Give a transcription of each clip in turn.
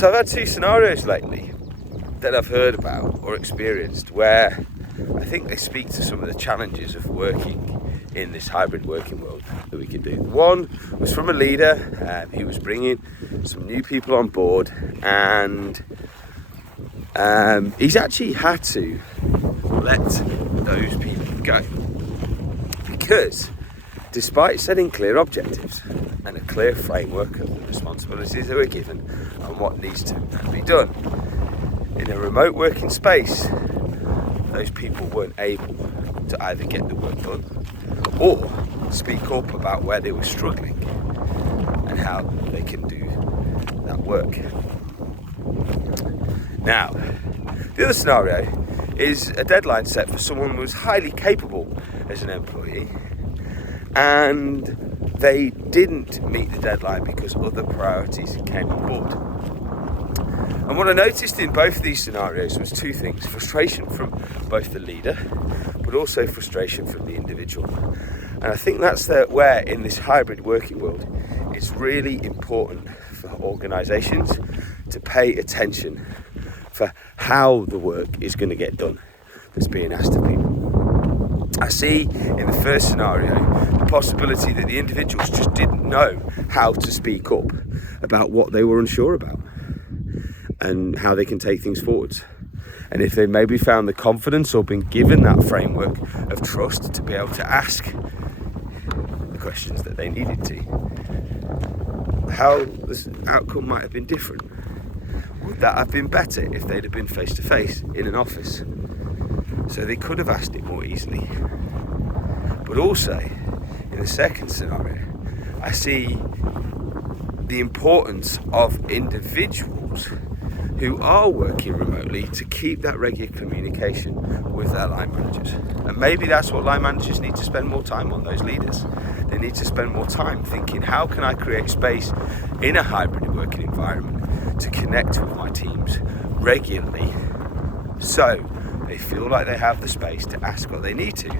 So I've had two scenarios lately that I've heard about or experienced where I think they speak to some of the challenges of working in this hybrid working world that we can do. One was from a leader. He was bringing some new people on board, and he's actually had to let those people go because despite setting clear objectives and a clear framework of the responsibilities that were given and what needs to be done in a remote working space, those people weren't able to either get the work done or speak up about where they were struggling and how they can do that work. Now, the other scenario is a deadline set for someone who was highly capable as an employee, and they didn't meet the deadline because other priorities came on board. And what I noticed in both of these scenarios was two things: frustration from both the leader, but also frustration from the individual. And I think that's where in this hybrid working world, it's really important for organisations to pay attention for how the work is going to get done that's being asked of people. I see in the first scenario the possibility that the individuals just didn't know how to speak up about what they were unsure about and how they can take things forwards. And if they maybe found the confidence or been given that framework of trust to be able to ask the questions that they needed to, how this outcome might have been different. Would that have been better if they'd have been face to face in an office? So they could have asked it more easily. But also, in the second scenario, I see the importance of individuals who are working remotely to keep that regular communication with their line managers. And maybe that's what line managers need to spend more time on, those leaders. They need to spend more time thinking, how can I create space in a hybrid working environment to connect with my teams regularly so they feel like they have the space to ask what they need to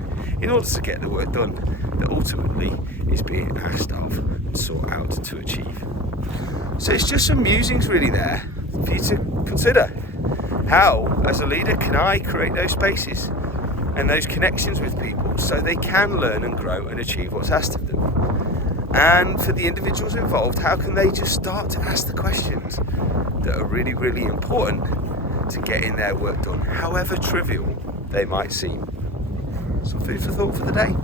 in order to get the work done that ultimately is being asked of and sought out to achieve. So it's just some musings really there for you to consider. How, as a leader, can I create those spaces and those connections with people so they can learn and grow and achieve what's asked of them? And for the individuals involved, how can they just start to ask the questions that are really, really important to getting their work done, however trivial they might seem? Some food for thought for the day.